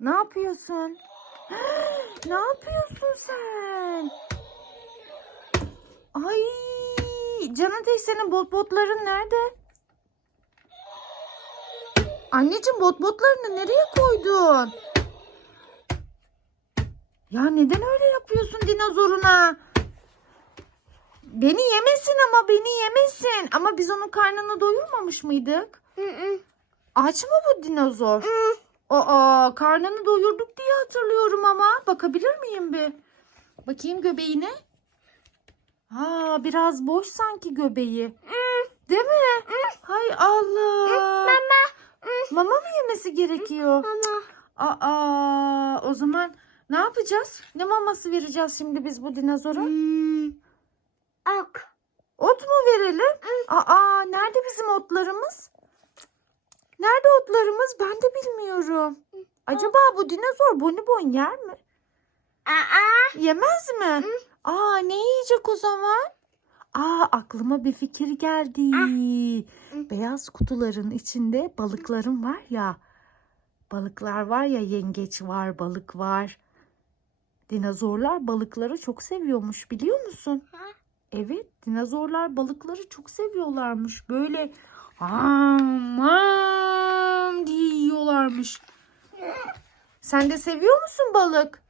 Ne yapıyorsun? ne yapıyorsun sen? Ay, Can Ateş senin bot botların nerede? Anneciğim bot botlarını nereye koydun? Ya neden öyle yapıyorsun dinozoruna? Beni yemesin ama beni yemesin. Ama biz onun karnını doyurmamış mıydık? Aç mı bu dinozor? Aa, karnını doyurduk diye hatırlıyorum ama. Bakabilir miyim bir? Bakayım göbeğine. Ha, biraz boş sanki göbeği. Değil mi? Hay Allah. Mama mı yemesi gerekiyor? Mama. Aa, o zaman ne yapacağız? Ne maması vereceğiz şimdi biz bu dinozora? Hmm. Ak. Ot mu verelim? Aa, nerede bizim otlarımız? Nerede otlarımız? Ben de bilmiyorum. Acaba bu dinozor bonibon yer mi? Aa. Yemez mi? Aa, ne yiyecek o zaman? Aa, aklıma bir fikir geldi. Beyaz kutuların içinde balıklarım var ya. Balıklar var ya, yengeç var, balık var. Dinozorlar balıkları çok seviyormuş biliyor musun? Evet, dinozorlar balıkları çok seviyorlarmış. Böyle am am diye yiyorlarmış. Sen de seviyor musun balık?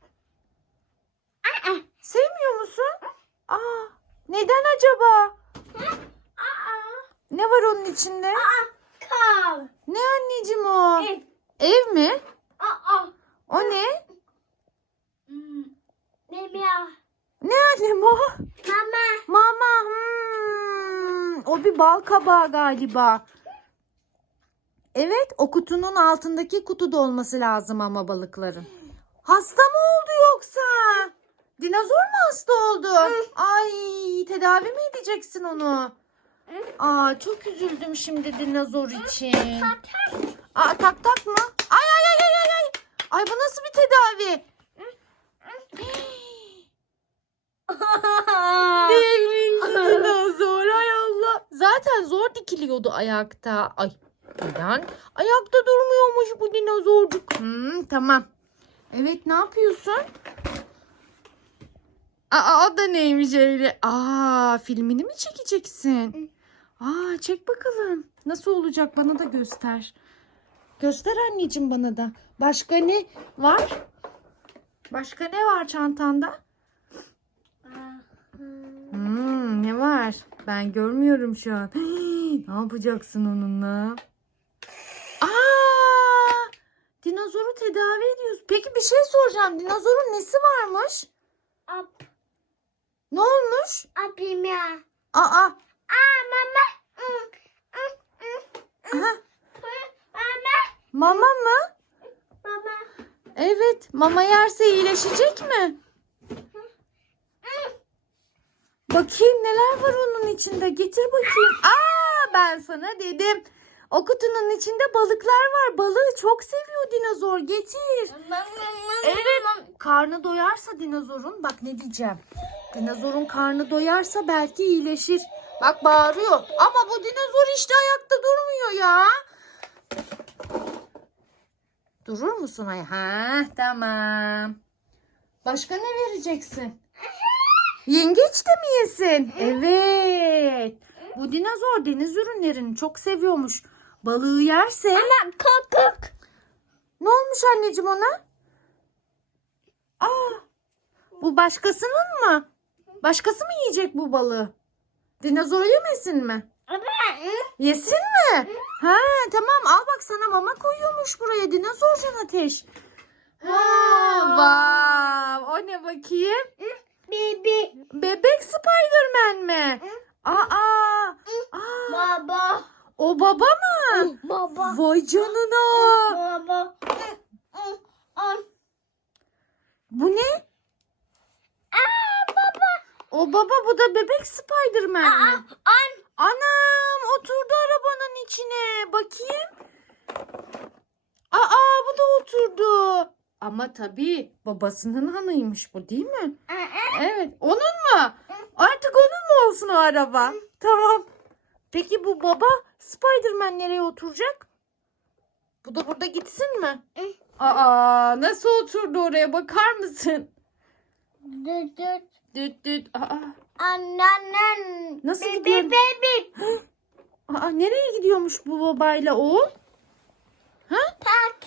Sevmiyor musun? Aa, neden acaba? Ne var onun içinde? Kal. Ne anneciğim o? Ev. Ev mi? Aa. O ne? Hmm. Bebya. Ne annem o? O bir bal kabağı galiba. Evet, o kutunun altındaki kutuda olması lazım ama balıkların. Hasta mı oldu yoksa? Dinozor mu hasta oldu? Ay, tedavi mi edeceksin onu? Aa, çok üzüldüm şimdi dinozor için. Aa, tak tak mı? Ay ay ay ay ay ay. Ay bu nasıl bir tedavi? Ay Allah. Zaten zor dikiliyordu ayakta. Ay neden? Ayakta durmuyormuş bu dinozorcuk. Hmm, tamam. Evet ne yapıyorsun? Aa o da neymiş öyle? Aa filmini mi çekeceksin? Aa çek bakalım. Nasıl olacak bana da göster. Göster anneciğim bana da. Başka ne var? Başka ne var çantanda? Hmm, var? Ben görmüyorum şu an. ne yapacaksın onunla? Aa! Dinozoru tedavi ediyoruz. Peki bir şey soracağım. Dinozorun nesi varmış? Ap. Ne olmuş? Apim ya. Aa! Aa mama. Hmm. Aha, Mama. mama mı? Mama. Evet. Mama yerse iyileşecek mi? Bakayım neler var onun içinde. Getir bakayım. Aa ben sana dedim. O kutunun içinde balıklar var. Balığı çok seviyor dinozor. Getir. Evet. Karnı doyarsa dinozorun bak ne diyeceğim. Dinozorun karnı doyarsa belki iyileşir. Bak bağırıyor. Ama bu dinozor işte ayakta durmuyor ya. Durur musun ay? Ha tamam. Başka ne vereceksin? Yengeç de mi yesin? Evet. Bu dinozor deniz ürünlerini çok seviyormuş. Balığı yerse... Ama kakık. Ne olmuş anneciğim ona? Aa, bu başkasının mı? Başkası mı yiyecek bu balığı? Dinozor yemesin mi? Yesin mi? Ha tamam al bak sana mama koyuyormuş buraya dinozor can ateş. Ha, vav. O ne bakayım? Bibi. Bebek Spiderman mi? Aa, aa, Baba. o baba mı? Baba. Vay canına. Baba. Bu ne? Aa baba. O baba bu da bebek Spiderman mi? An. Anam oturdu arabanın içine. Bakayım. Aa bu da oturdu. Ama tabii babasının hanıymış bu değil mi? Evet. Onun mu? Artık onun mu olsun o araba? Tamam. Peki bu baba Spiderman nereye oturacak? Bu da burada gitsin mi? Aa nasıl oturdu oraya bakar mısın? Düt düt. Düt düt. Aa, Anneannen. Nasıl Bip, gidiyor? aa nereye gidiyormuş bu babayla oğul? Tak.